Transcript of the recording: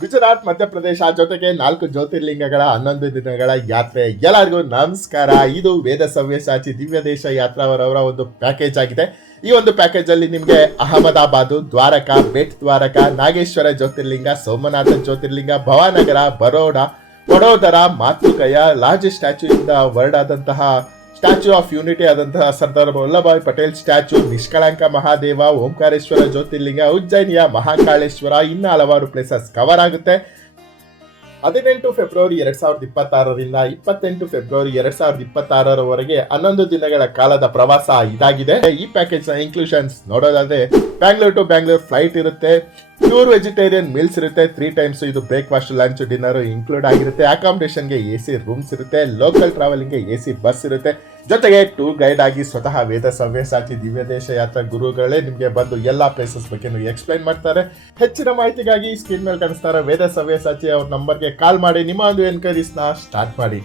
ಗುಜರಾತ್, ಮಧ್ಯಪ್ರದೇಶ ಜೊತೆಗೆ 4 ಜ್ಯೋತಿರ್ಲಿಂಗಗಳ 11 ದಿನಗಳ ಯಾತ್ರೆ. ಎಲ್ಲರಿಗೂ ನಮಸ್ಕಾರ. ಇದು ವೇದ ಸವ್ಯಸಾಚಿ ದಿವ್ಯ ದೇಶ ಯಾತ್ರಾವರವರ ಒಂದು ಪ್ಯಾಕೇಜ್ ಆಗಿದೆ. ಈ ಒಂದು ಪ್ಯಾಕೇಜ್ ಅಲ್ಲಿ ನಿಮಗೆ ಅಹಮದಾಬಾದ್, ದ್ವಾರಕಾ, ಬೇಟ್ ದ್ವಾರಕಾ, ನಾಗೇಶ್ವರ ಜ್ಯೋತಿರ್ಲಿಂಗ, ಸೋಮನಾಥ ಜ್ಯೋತಿರ್ಲಿಂಗ, ಭವಾನಗರ, ಬರೋಡಾ, ವಡೋದರ, ಮಾತೃಕಯ, ಲಾರ್ಜ್ ಸ್ಟ್ಯಾಚ್ಯೂ ಇಂದ ವರ್ಡ್ ಆದಂತಹ ಸ್ಟ್ಯಾಚ್ಯೂ ಆಫ್ ಯೂನಿಟಿ ಆದಂತಹ ಸರ್ದಾರ್ ವಲ್ಲಭಾಯ್ ಪಟೇಲ್ ಸ್ಟ್ಯಾಚ್ಯೂ, ನಿಷ್ಕಳಂಕ ಮಹಾದೇವ, ಓಂಕಾರೇಶ್ವರ ಜ್ಯೋತಿರ್ಲಿಂಗ, ಉಜ್ಜಯಿನಿಯ ಮಹಾಕಾಳೇಶ್ವರ, ಇನ್ನು ಹಲವಾರು ಪ್ಲೇಸಸ್ ಕವರ್ ಆಗುತ್ತೆ. 18 ಫೆಬ್ರವರಿ 2026ರಿಂದ 28 ಫೆಬ್ರವರಿ 2026ರವರೆಗೆ 11 ದಿನಗಳ ಕಾಲದ ಪ್ರವಾಸ ಇದಾಗಿದೆ. ಈ ಪ್ಯಾಕೇಜ್ ನ ಇನ್ಕ್ಲೂಷನ್ಸ್ ನೋಡೋದಾದ್ರೆ ಬ್ಯಾಂಗ್ಳೂರ್ ಟು ಬ್ಯಾಂಗ್ಳೂರ್ ಫ್ಲೈಟ್ ಇರುತ್ತೆ, ಪ್ಯೂರ್ ವೆಜಿಟೇರಿಯನ್ ಮೀಲ್ಸ್ ಇರುತ್ತೆ, 3 ಟೈಮ್ಸ್ ಇದು ಬ್ರೇಕ್ಫಾಸ್ಟ್, ಲಂಚ್, ಡಿನ್ನರ್ ಇನ್ಕ್ಲೂಡ್ ಆಗಿರುತ್ತೆ. ಅಕಾಮಿಡೇಷನ್ಗೆ ಎಸಿ ರೂಮ್ಸ್ ಇರುತ್ತೆ, ಲೋಕಲ್ ಟ್ರಾವೆಲಿಂಗ್ಗೆ ಎಸಿ ಬಸ್ ಇರುತ್ತೆ. ಜೊತೆಗೆ ಟೂರ್ ಗೈಡ್ ಆಗಿ ಸ್ವತಃ ವೇದ ಸವ್ಯಸಾಚಿ ದಿವ್ಯ ದೇಶ ಯಾತ್ರಾ ಗುರುಗಳೇ ನಿಮಗೆ ಬಂದು ಎಲ್ಲಾ ಪ್ಲೇಸಸ್ ಬಗ್ಗೆ ಎಕ್ಸ್ಪ್ಲೈನ್ ಮಾಡ್ತಾರೆ. ಹೆಚ್ಚಿನ ಮಾಹಿತಿಗಾಗಿ ಸ್ಕ್ರೀನ್ ಮೇಲೆ ಕಾಣಿಸ್ತಾರೆ ವೇದ ಸವ್ಯಸಾಚಿ ಅವ್ರ ನಂಬರ್ಗೆ ಕಾಲ್ ಮಾಡಿ ನಿಮ್ಮ ಒಂದು ಎನ್ಕ್ವೈರೀಸ್ನ ಸ್ಟಾರ್ಟ್ ಮಾಡಿ.